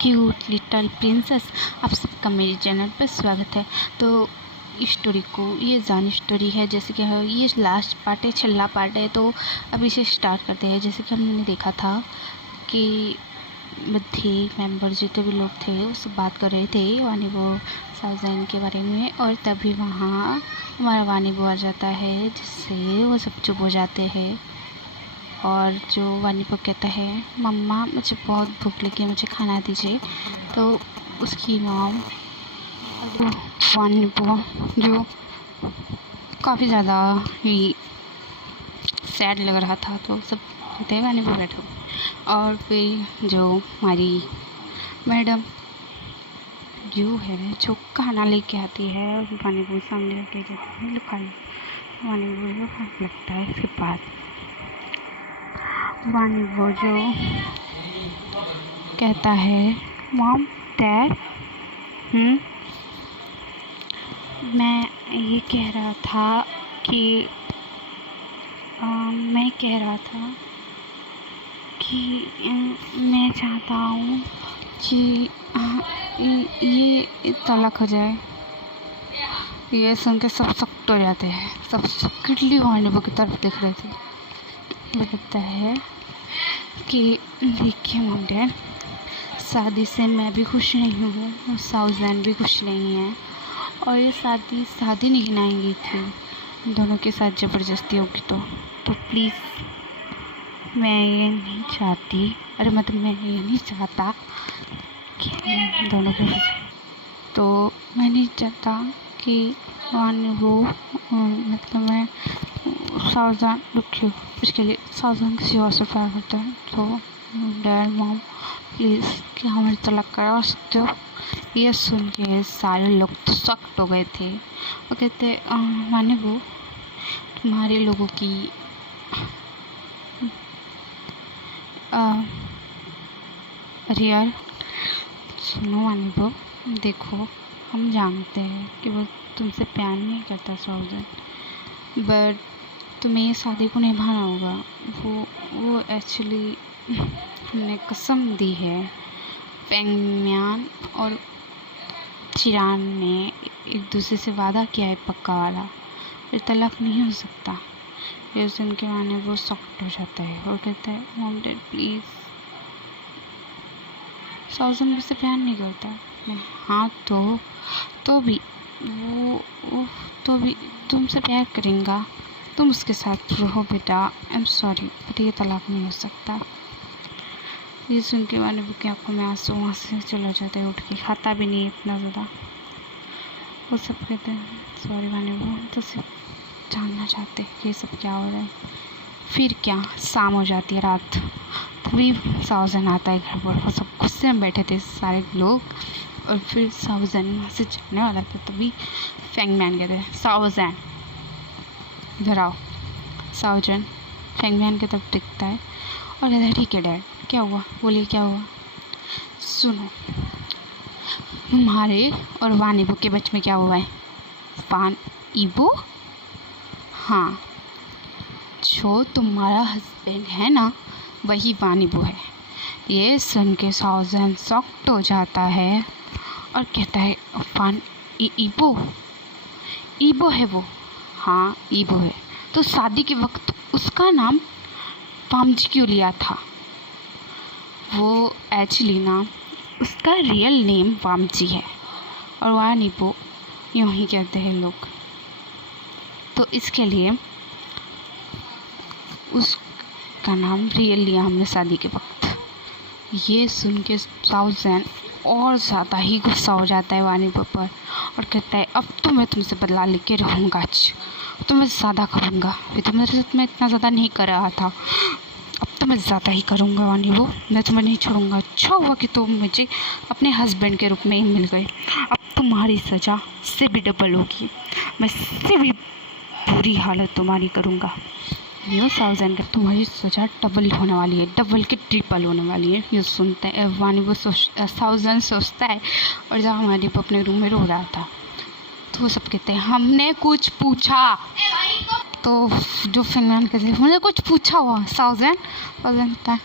Cute little princess, आप सबका मेरे चैनल पर स्वागत है। तो स्टोरी को ये जान स्टोरी है, जैसे कि ये लास्ट पार्ट है, छल्ला पार्ट है। तो अब इसे स्टार्ट करते हैं। जैसे कि हमने देखा था कि बद्धे मेंबर जितने भी लोग थे वो सब बात कर रहे थे वानी वो साउजैन के बारे में, और तभी वहाँ हमारा वानी वो आ जाता है, जिससे वो सब चुप हो जाते हैं। और जो वानी वो कहता है, मम्मा मुझे बहुत भूख लगी है, मुझे खाना दीजिए। तो उसकी मॉम वानी वो जो काफ़ी ज़्यादा ही सैड लग रहा था, तो सब कहते हैं वानी वो बैठो। और फिर जो हमारी मैडम जो है जो खाना लेके आती है, वानी वो सामने रख के कहती है लो खा लो। वानी वो खाने लगता है। इसके बाद वानी वो जो कहता है, मॉम डैड मैं ये कह रहा था कि मैं मैं चाहता हूँ कि ये तलाक हो जाए। ये सुन के सब सख्त हो जाते हैं। सब किडली वानी वो की तरफ देख रहे थे। वो कहता है कि देखिए मॉम डैड, शादी से मैं भी खुश नहीं हूँ और साउजैन भी खुश नहीं है, और ये शादी नहीं गिनाएंगी थी, दोनों के साथ ज़बरदस्ती होगी। तो प्लीज़ मैं ये नहीं चाहती, अरे मतलब मैं ये नहीं चाहता कि दोनों के साथ, तो मैं नहीं चाहता कि वो मतलब मैं साउजैन दुखी हो, उसके लिए साउजैन किसी और से प्यार करता है। तो डैड मॉम प्लीज़ क्या हमारी तलाक करा सकते हो। ये सुन के सारे लोग तो सख्त हो गए थे। वो कहते माने वो तुम्हारे लोगों की रियल सुनो माने वो, देखो हम जानते हैं कि वो तुमसे प्यार नहीं करता साउजैन, बट तुम्हें ये शादी को निभाना होगा। वो एक्चुअली हमने कसम दी है, फेंगम्यान और चिरान ने एक दूसरे से वादा किया है पक्का वाला, फिर तलाक नहीं हो सकता। ये सुन के माने वो सख्त हो जाता है और कहता है मॉम डैड प्लीज़, साउजैन मुझसे प्यार नहीं करता। हाँ तो भी वो तो भी तुमसे प्यार करेगा, तुम उसके साथ रहो बेटा। आई एम सॉरी बट ये तलाक नहीं हो सकता। ये सुन के वानी वो की आंखों में आंसू वहाँ से चला जाता है, उठ के खाता भी नहीं इतना ज़्यादा। वो सब कहते हैं सॉरी वानी वो, तो सिर्फ जानना चाहते हैं कि ये सब क्या हो रहा है। फिर क्या शाम हो जाती है, रात, तभी साउजैन आता है घर पर। वो सब गुस्से में बैठे थे सारे लोग, और फिर साउजैन वहाँ से जाने वाला था, तभी फेंगम्यान कहते हैं साउजैन इधर आओ। साउजैन फेंगम्यान की तरफ दिखता है और कहता है ठीक है डैड, क्या हुआ बोलिए क्या हुआ। सुनो, तुम्हारे और वानी वो के बीच में क्या हुआ है। वान इबो, हाँ जो तुम्हारा हस्बैंड है ना, वही वानी वो है। ये सुन के साउजैन सख्त हो जाता है और कहता है वान इबो है वो, हाँ इबो है। तो शादी के वक्त उसका नाम वामजी क्यों लिया था। वो एक्चुअली ना उसका रियल नेम वामजी है, और वानी वो यूँ ही कहते हैं लोग। तो इसके लिए उसका नाम रियल लिया हमने शादी के वक्त। ये सुन के साउजैन और ज़्यादा ही गुस्सा हो जाता है वानी पर और कहता है अब तो मैं तुमसे बदला लेके रहूँगा, आज तो मैं ज़्यादा करूँगा। ये तो मेरे साथ में इतना ज़्यादा नहीं कर रहा था, अब तो मैं ज़्यादा ही करूँगा वानी वो, मैं तुम्हें नहीं छोड़ूंगा। अच्छा हुआ कि तुम मुझे अपने हस्बैंड के रूप में ही मिल गए, अब तुम्हारी सज़ा से भी डबल होगी, मैं इससे भी बुरी हालत तुम्हारी करूँगा। ये साउजैन का तुम्हारी सज़ा डबल होने वाली है, डबल की ट्रिपल होने वाली है। ये सुनते हैं वानी वो साउजैन सोचता है, और जब हमारी वो अपने रूम में रो रहा था, तो वो सब कहते हैं हमने कुछ पूछा। तो जो फेंगम्यान कहते हैं मुझे कुछ पूछा हुआ साउजैन कहता है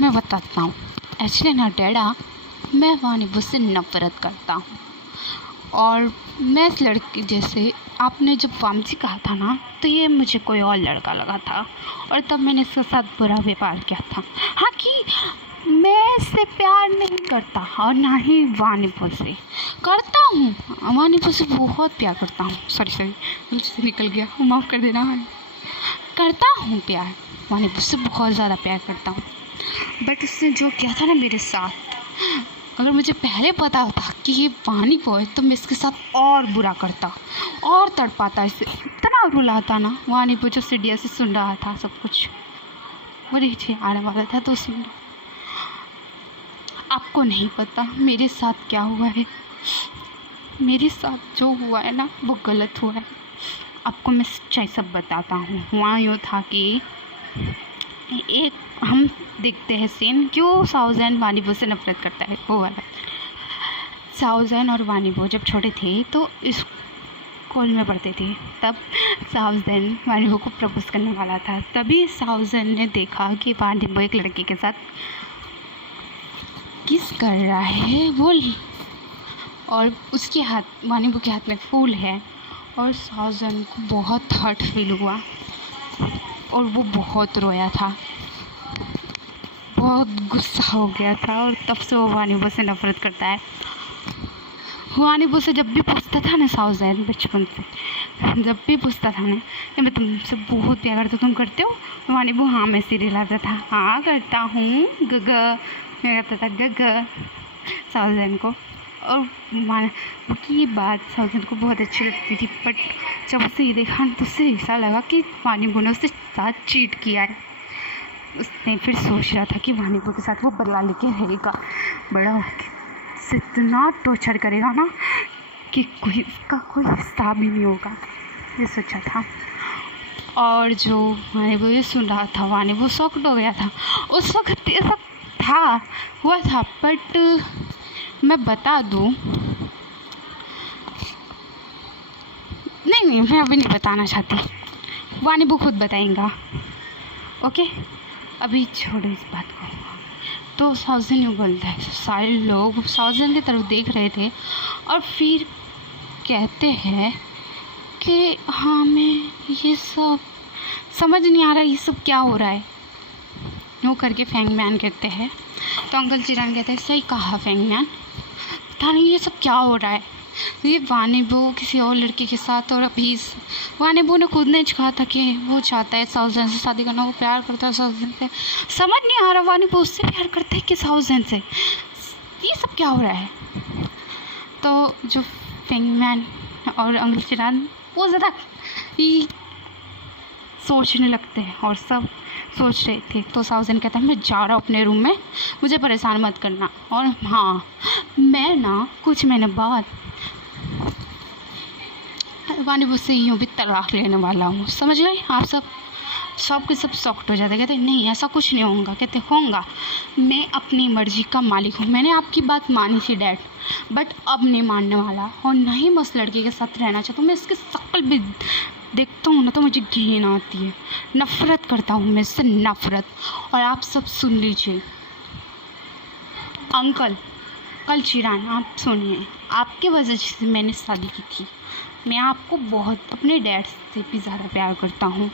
मैं बताता हूँ। एक्चुअली ना डैडा, मैं वानिबो से नफ़रत करता हूँ। और मैं इस लड़की जैसे आपने जब वामसी कहा था ना, तो ये मुझे कोई और लड़का लगा था और तब मैंने इसके साथ बुरा व्यवहार किया था। हाँ कि मैं इससे प्यार नहीं करता और ना ही वानिबो से करता हूँ। वानिबो से बहुत प्यार करता हूँ। सॉरी मुझसे निकल गया, माफ़ कर देना। करता हूँ प्यार, वानिबो से बहुत ज़्यादा प्यार करता हूँ। बट उसने जो किया था ना मेरे साथ, अगर मुझे पहले पता होता कि ये वानिबो है तो मैं इसके साथ और बुरा करता और तड़पाता, इसे इतना रुलाता ना। वानिबो जो सीढ़िया से सुन रहा था सब कुछ, वो नीचे आने वाला था तो सुन। आपको नहीं पता मेरे साथ क्या हुआ है। मेरे साथ जो हुआ है ना वो गलत हुआ है। आपको मैं सच्चाई सब बताता हूँ। वहाँ यूँ था कि एक हम देखते हैं सीन, क्यों साउज़न वानिबो से नफरत करता है वो वाला। साउज़न और वानिबो जब छोटे थे तो स्कूल में पढ़ते थे, तब साउज़न वानिबो को प्रपोज करने वाला था। तभी साउज़न ने देखा कि वानिबो एक लड़के के साथ किस कर रहा है वो, और उसके हाथ, वानिबो के हाथ में फूल है। और साउज़न को बहुत हर्ट फील हुआ और वो बहुत रोया था, बहुत गुस्सा हो गया था। और तब से वो वानिबो से नफ़रत करता है। वानिबो से जब भी पूछता था ना साउज़न, बचपन से जब भी पूछता था ना कि मैं तुमसे बहुत प्यार करता हूँ, तुम करते हो? वानिबो हाँ में सिर हिलाता था, हाँ करता हूँ गग, मैं कहता था गग साउज़न को। और वानिबो की ये बात साउज़न को बहुत अच्छी लगती थी। बट जब उसे ये देखा तो उसे ऐसा लगा कि वानिबो ने उससे साथ चीट किया है। उसने फिर सोच रहा था कि वानिबो के साथ वो बदला लेके रहेगा, बड़ा होके से इतना टॉर्चर करेगा ना कि कोई इसका कोई हिसाब ही नहीं होगा, ये सोचा था। और जो वानिबो ये सुन रहा था, वानिबो शॉक्ड हो गया था। उस वक्त ये सब था हुआ था। बट मैं बता दूँ, नहीं मैं अभी नहीं बताना चाहती, वानिबो खुद बताएगा। ओके अभी छोड़ो इस बात को। तो साउज़न यूँ बोलता है, सारे लोग साउज़न की तरफ देख रहे थे और फिर कहते हैं कि हमें ये सब समझ नहीं आ रहा, ये सब क्या हो रहा है। यूँ करके फैंगमैन कहते हैं। तो अंकल चिरान कहते हैं, सही कहा फैंगमैन, पता नहीं ये सब क्या हो रहा है। ये वानिबो किसी और लड़के के साथ, और अभी वानिबो ने खुद ने कहा था कि वो चाहता है साउज़न से शादी करना, वो प्यार करता है साउज़न से। समझ नहीं आ रहा वानिबो उससे प्यार करता है कि साउज़न से, ये सब क्या हो रहा है। तो जो फैंगमैन और अंकल चिरान वो ज़्यादा ही सोचने लगते हैं और सब सोच रहे थे। तो साउज़न कहता है, मैं जा रहा हूँ अपने रूम में, मुझे परेशान मत करना। और हाँ, मैं ना कुछ महीने बाद वानिबो से यूँ भी तलाक लेने वाला हूँ, समझ गए आप सब के सब शॉक्ड हो जाते। कहते नहीं ऐसा कुछ नहीं होगा। कहते होगा, मैं अपनी मर्ज़ी का मालिक हूँ, मैंने आपकी बात मानी थी डैड, बट अब नहीं मानने वाला। और नहीं मैं उस लड़के के साथ रहना चाहता हूँ। मैं इसकी शक्ल भी देखता हूँ ना तो मुझे घिन आती है, नफ़रत करता हूँ मैं इससे, नफ़रत। और आप सब सुन लीजिए, अंकल चिरान आप सुनिए, आपके वजह से मैंने शादी की थी। मैं आपको बहुत अपने डैड से भी ज़्यादा प्यार करता हूँ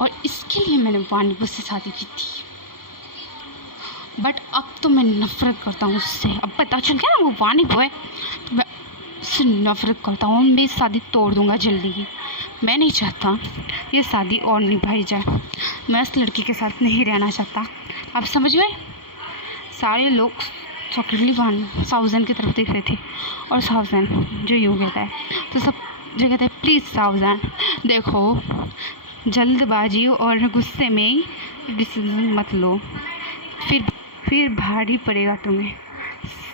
और इसके लिए मैंने वानिबो से शादी की थी। बट अब तो मैं नफ़रत करता हूँ उससे। अब पता चल गया ना वो वानिबो है, तो मैं उससे नफ़रत करता हूँ। मैं शादी तोड़ दूँगा जल्दी ही। मैं नहीं चाहता ये शादी और निभाई जाए। मैं इस लड़की के साथ नहीं रहना चाहता। आप समझ गए? सारे लोग चॉकलेटली साउज़न की तरफ देख रहे थे और साउज़न जो यूँ कहता है, तो सब जो कहते हैं, प्लीज़ साउज़न देखो, जल्दबाजी और गुस्से में ही डिसीजन मत लो, फिर भारी पड़ेगा तुम्हें।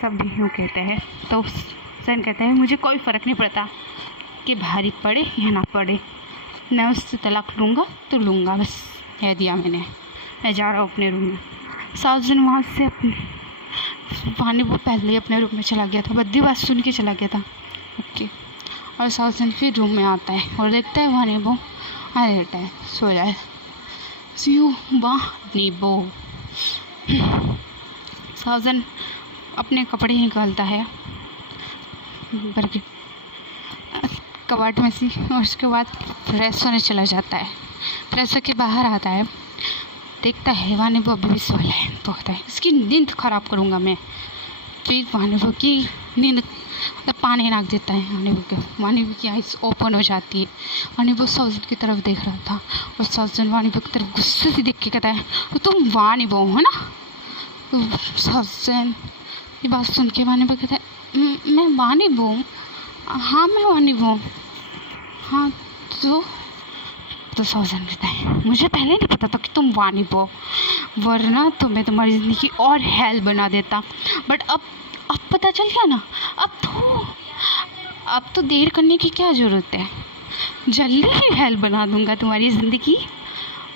सब यूँ कहते हैं। तो साउज़न कहता है, मुझे कोई फ़र्क नहीं पड़ता कि भारी पड़े या ना पड़े, मैं उससे तलाक लूँगा तो लूँगा, बस कह दिया मैंने, मैं जा रहा हूँ अपने रूम में। साउज़न वहाँ से अपने वानिबो पहले ही अपने रूम में चला गया था, बद्दी बात सुन के चला गया था। ओके, और साउज़न फिर रूम में आता है और देखता है वानिबो आ रहता है, सो जाए। वानिबो साजन अपने कपड़े निकालता है भर के कबाट में से, और उसके बाद फ्रेश होने चला जाता है। फ्रेश होके बाहर आता है, देखता है वानी वो अभी भी सोया है, तो कहता है इसकी नींद ख़राब करूँगा मैं। फिर वानी वो की नींद पानी नाक देता है वानी वो की आइज़ ओपन हो जाती है। वानी वो साजन की तरफ देख रहा था और साजन वानी वो की तरफ गुस्से से देख के कहता है तो तुम वानी वो है ना। तो साजन ये बात सुन के वानी वो कहता है मैं वानी वो हूँ, हाँ मैं वानी वो हूँ, हाँ तो साजन कहता है मुझे पहले नहीं पता था कि तुम वानी वो, वरना तो मैं तुम्हारी ज़िंदगी और हेल बना देता। बट अब पता चल गया ना, अब तो देर करने की क्या ज़रूरत है, जल्दी ही हेल बना दूंगा तुम्हारी ज़िंदगी।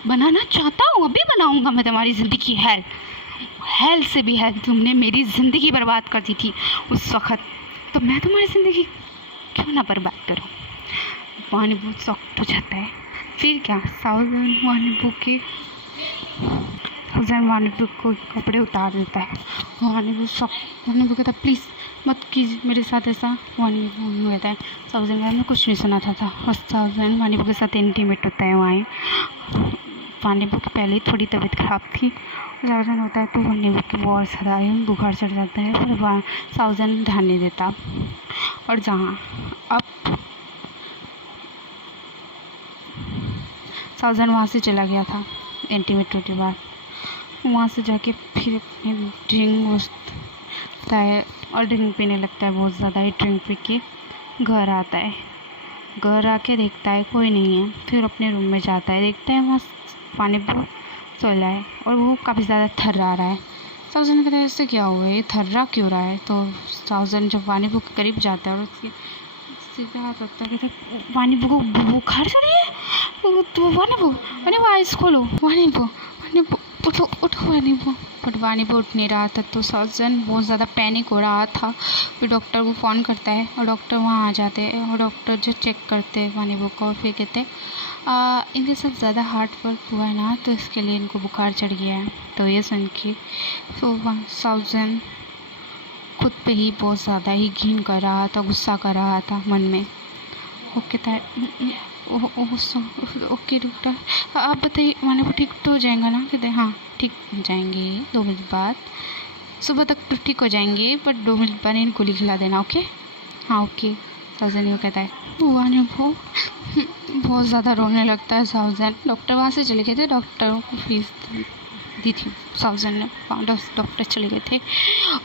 बनाना चाहता हूँ अभी बनाऊंगा मैं तुम्हारी ज़िंदगी हेल से भी हेल। तुमने मेरी ज़िंदगी बर्बाद कर दी थी उस वक़्त, तो मैं तुम्हारी ज़िंदगी क्यों ना बर्बाद करूँ। वानी बहुत सॉफ्ट हो जाता है। फिर क्या साजन वानी को कपड़े उतार देता है। वानी कहता है प्लीज़ मत कीजिए मेरे साथ ऐसा। वानी कहता है साजन मैं कुछ नहीं सुना था और साजन वानी के साथ इंटीमेट होता है। वहाँ वानी की पहले ही थोड़ी तबीयत ख़राब थी, साजन होता है तो वानी की वो और ज़्यादा बुखार चढ़ जाता है। फिर वहाँ साजन ध्यान नहीं देता और जहाँ अब साजन वहाँ से चला गया था इंटीमेट के बाद। वहाँ से जाके फिर अपने ड्रिंक होता है और ड्रिंक पीने लगता है बहुत ज़्यादा ही। ड्रिंक पी के घर आता है, घर आके देखता है कोई नहीं है। फिर अपने रूम में जाता है, देखता है वहाँ पानी बहुत सोया है और वो काफ़ी ज़्यादा थर्रा रहा है। साजन कहता है इससे क्या हुआ है, ये थर्रा क्यों रहा है। तो साजन जब वानी के करीब जाता है और उसकी क्या करता है, कहता है वानी को बुखार चढ़ी है, तो वानी वो आइस खोलो, वानी वो उठो वानी वो। बट वानी वो उठ नहीं रहा था, तो साजन बहुत ज़्यादा पैनिक हो रहा था। फिर डॉक्टर को फ़ोन करता है और डॉक्टर वहाँ आ जाते हैं और डॉक्टर जो चेक करते हैं वानी वो को और फिर कहते हैं इनके साथ ज़्यादा हार्ट वर्क हुआ है ना, तो इसके लिए इनको बुखार चढ़ गया है। तो ये सुन के तो साजन खुद पे ही बहुत ज़्यादा ही घिन कर रहा था, गुस्सा कर रहा था मन में। वो कहता है ओके डॉक्टर आप बताइए वानी वो ठीक तो हो जाएगा ना। कहते हैं हाँ ठीक हो जाएंगे 2 मिनट बाद, सुबह तक तो ठीक हो जाएंगे, पर 2 मिनट बाद इनको गोली खिला देना। ओके हाँ ओके। साजन वो कहता है वानी वो बहुत ज़्यादा रोने लगता है। साजन डॉक्टर वहाँ से चले गए थे, डॉक्टरों को फीस दी थी साजन ने, डॉक्टर चले गए थे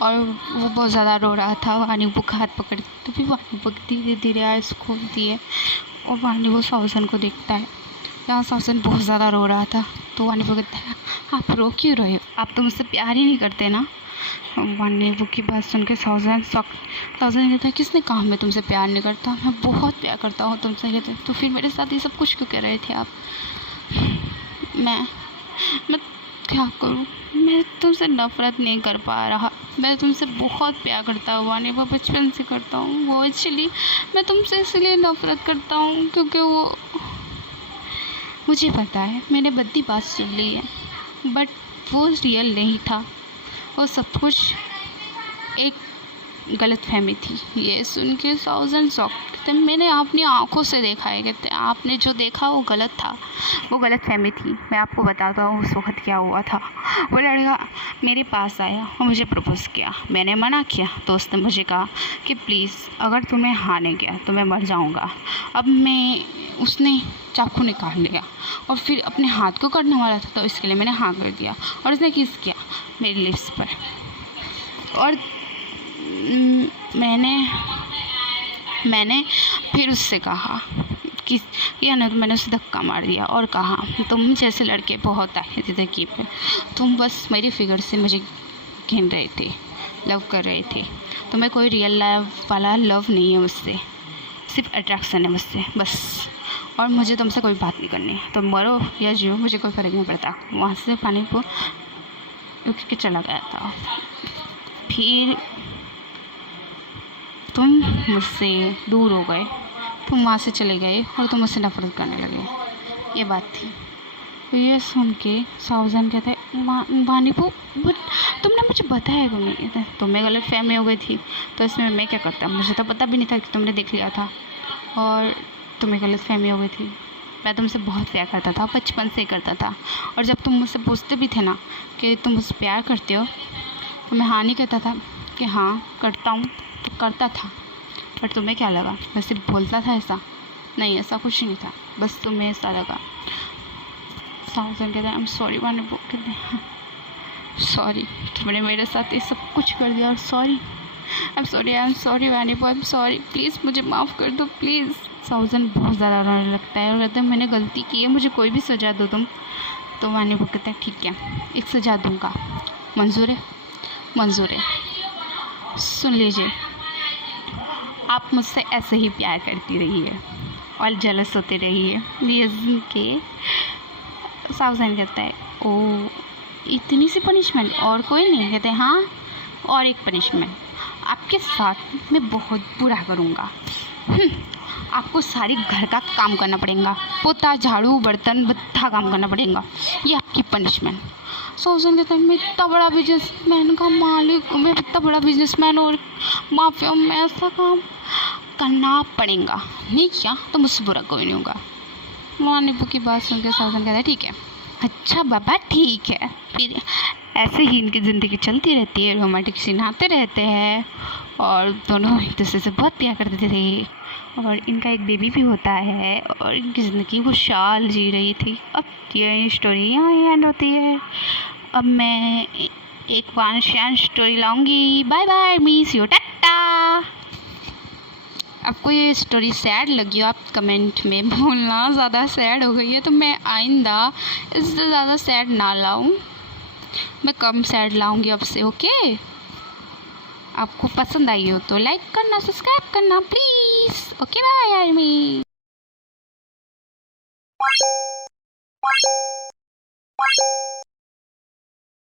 और वो बहुत ज़्यादा रो रहा था। वानी वो हाथ पकड़ तो फिर वानी वो धीरे धीरे आइस खोलती है और वानी वो साजन को देखता है। यहाँ साजन बहुत ज़्यादा रो रहा था, तो वानी वो कहता है आप रो क्यों रहे हो, आप तो मुझसे प्यार ही नहीं करते ना। वानी वो की बात सुन के साजन कहता है किसने कहा मैं तुमसे प्यार नहीं करता, मैं बहुत प्यार करता हूँ तुमसे। कहते तो फिर मेरे साथ ये सब कुछ क्यों कह रहे थे आप। मैं क्या करूँ, मैं तुमसे नफ़रत नहीं कर पा रहा, मैं तुमसे बहुत प्यार करता हूँ वानी वो, बचपन से करता हूँ। वो एक्चुअली मैं तुमसे इसलिए नफ़रत करता हूँ क्योंकि वो मुझे पता है मैंने बद्दी बात सुन ली है, बट वो रियल नहीं था, वो सब कुछ एक गलतफहमी थी। ये सुन के साजन शॉक थे। मैंने अपनी आँखों से देखा है, कहते आपने जो देखा वो गलत था, वो गलतफहमी थी। मैं आपको बताता हूँ उस वक्त क्या हुआ था। वो लड़का मेरे पास आया और मुझे प्रपोज़ किया, मैंने मना किया। दोस्त ने मुझे कहा कि प्लीज़ अगर तुम्हें हाँ नहीं किया तो मैं मर जाऊँगा। उसने चाकू निकाल लिया और फिर अपने हाथ को काटने वाला था, तो इसके लिए मैंने हाँ कर दिया और उसने किस किया मेरी लिप्स पर। और मैंने फिर उससे कहा कि या तो मैंने उसे धक्का मार दिया और कहा तुम जैसे लड़के बहुत आए ज़िंदगी पे, तुम बस मेरी फिगर से मुझे घिन रहे थे, लव कर रहे थे। तुम्हें कोई रियल लाइफ वाला लव नहीं है मुझसे, सिर्फ अट्रैक्शन है मुझसे बस, और मुझे तुमसे कोई बात नहीं करनी है। तुम मरो या जियो मुझे कोई फ़र्क नहीं पड़ता। वहाँ से पानी को उठ के चला गया था। फिर तुम मुझसे दूर हो गए, तुम वहाँ से चले गए और तुम मुझसे नफरत करने लगे, ये बात थी। तो ये सुन के साजन कहता है वानीपू, बट तुमने मुझे बताया क्यों नहीं? तुम्हें गलत फहमी हो गई थी, तो इसमें मैं क्या करता? मुझे तो पता भी नहीं था कि तुमने देख लिया था और तुम्हें गलत फहमी हो गई थी। मैं तुमसे बहुत प्यार करता था, बचपन से करता था, और जब तुम मुझसे पूछते भी थे ना कि तुम मुझसे प्यार करते हो, तो मैं हाँ नहीं कहता था कि हाँ करता हूँ, तो करता था। पर तुम्हें क्या लगा? मैं सिर्फ बोलता था ऐसा? नहीं, ऐसा कुछ नहीं था, बस तुम्हें ऐसा लगा। साउजन कहते हैं आई एम सॉरी वानीपू, कहते हैं सॉरी, तुमने मेरे साथ ये सब कुछ कर दिया, और सॉरी, आई एम सॉरी वानीपू, आई एम सॉरी, प्लीज़ मुझे माफ़ कर दो प्लीज़। साउजन बहुत ज़्यादा रोने लगता है और कहते हैं मैंने गलती की है, मुझे कोई भी सज़ा दो तुम। तो वानीपू कहते हैं ठीक है, एक सज़ा दूंगा, मंजूर है? मंजूर है। सुन लीजिए, आप मुझसे ऐसे ही प्यार करती रहिए और जेलस होते रहिए, ये सुन के साउजन कहता है ओ इतनी सी पनिशमेंट, और कोई नहीं? कहते हैं हाँ, और एक पनिशमेंट, आपके साथ मैं बहुत बुरा करूँगा। आपको सारी घर का काम करना पड़ेगा, पोता झाड़ू बर्तन बत्था काम करना पड़ेगा, ये आपकी पनिशमेंट। साउजन कहता है मैं इतना बड़ा बिजनेसमैन का मालिक, मैं इतना बड़ा बिजनेसमैन और माफिया में ऐसा काम करना पड़ेगा, नहीं किया तो मुझसे बुरा कोई नहीं होगा। वानीपू की बात सुनकर साउजन कहता है ठीक है, अच्छा बाबा ठीक है। फिर ऐसे ही इनकी ज़िंदगी चलती रहती है, रोमांटिक सीन आते रहते हैं और दोनों एक दूसरे से बहुत प्यार करते थे और इनका एक बेबी भी होता है और इनकी ज़िंदगी खुशहाल जी रही थी। अब ये स्टोरी यहाँ एंड होती है। अब मैं एक वांशियान स्टोरी लाऊंगी। Bye bye, miss you, tata. आपको ये स्टोरी सैड लगी हो आप कमेंट में बोलना, ज़्यादा सैड हो गई है तो मैं आइंदा इससे ज़्यादा सैड ना लाऊं, मैं कम सैड लाऊंगी अब से, ओके? आपको पसंद आई हो तो लाइक करना, सब्सक्राइब करना प्लीज़, ओके बाय आर्मी।